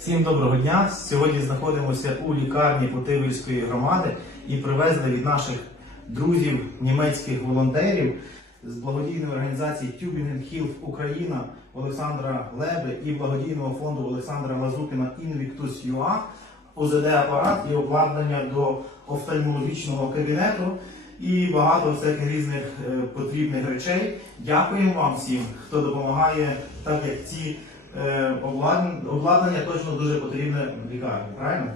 Всім доброго дня. Сьогодні знаходимося у лікарні Путивельської громади і привезли від наших друзів німецьких волонтерів з благодійної організації Tübingen Health Україна Олександра Леби і благодійного фонду Олександра Лазупіна Invictus UA ОЗД-апарат і обладнання до офтальмологічного кабінету і багато всяких різних е, потрібних речей. Дякуємо вам всім, хто допомагає, так як ці обладнання, обладнання точно дуже потрібне лікарні, правильно?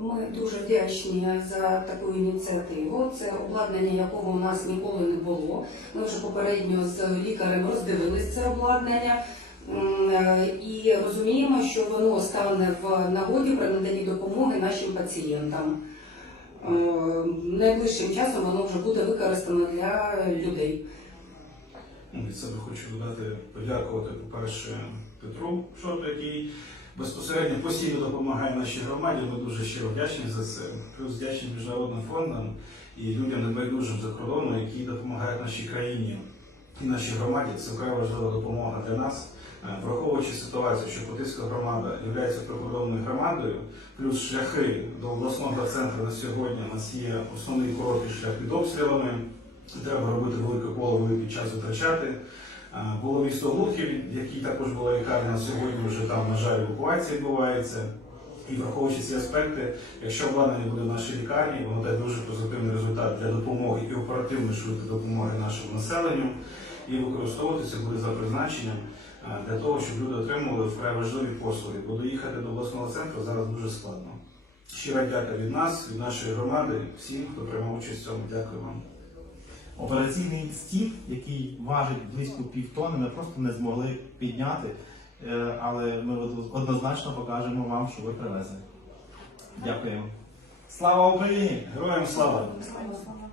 Ми дуже вдячні за таку ініціативу. Це обладнання, якого у нас ніколи не було. Ми вже попередньо з лікарем роздивились це обладнання е, і розуміємо, що воно стане в нагоді при наданні допомоги нашим пацієнтам. Е, Найближчим часом воно вже буде використано для людей. Ну, Від себе хочу додати подякувати, по-перше, Петру Шорту, який безпосередньо постійно допомагає нашій громаді. Ми дуже щиро вдячні за це. Плюс вдячні міжнародним фондам і людям небайдужим за кордону, які допомагають нашій країні і нашій громаді. Це вкрай важлива допомога для нас. Е, Враховуючи ситуацію, що Потиська громада є прикордонною громадою, плюс шляхи до обласного центру на сьогодні у нас є основний короткий шлях під обстрілами. Треба робити велике коло, великий час витрачати. Було місто Глухів, який також була лікарня сьогодні, вже там, на жаль, евакуація відбувається. І враховуючи ці аспекти, якщо обладнання буде в нашій лікарні, воно дасть дуже позитивний результат для допомоги і оперативної швидкої допомоги нашому населенню, і використовуватися буде за призначенням для того, щоб люди отримували вкрай важливі послуги. Бо доїхати до обласного центру зараз дуже складно. Щира дяка від нас, від нашої громади, всім, хто приймав участь в цьому. Дякую вам. Операційний стіл, який важить близько півтони, ми просто не змогли підняти, Е, але ми однозначно покажемо вам, що ви привезли. Дякуємо. Слава Україні! Героям слава! Слава, слава.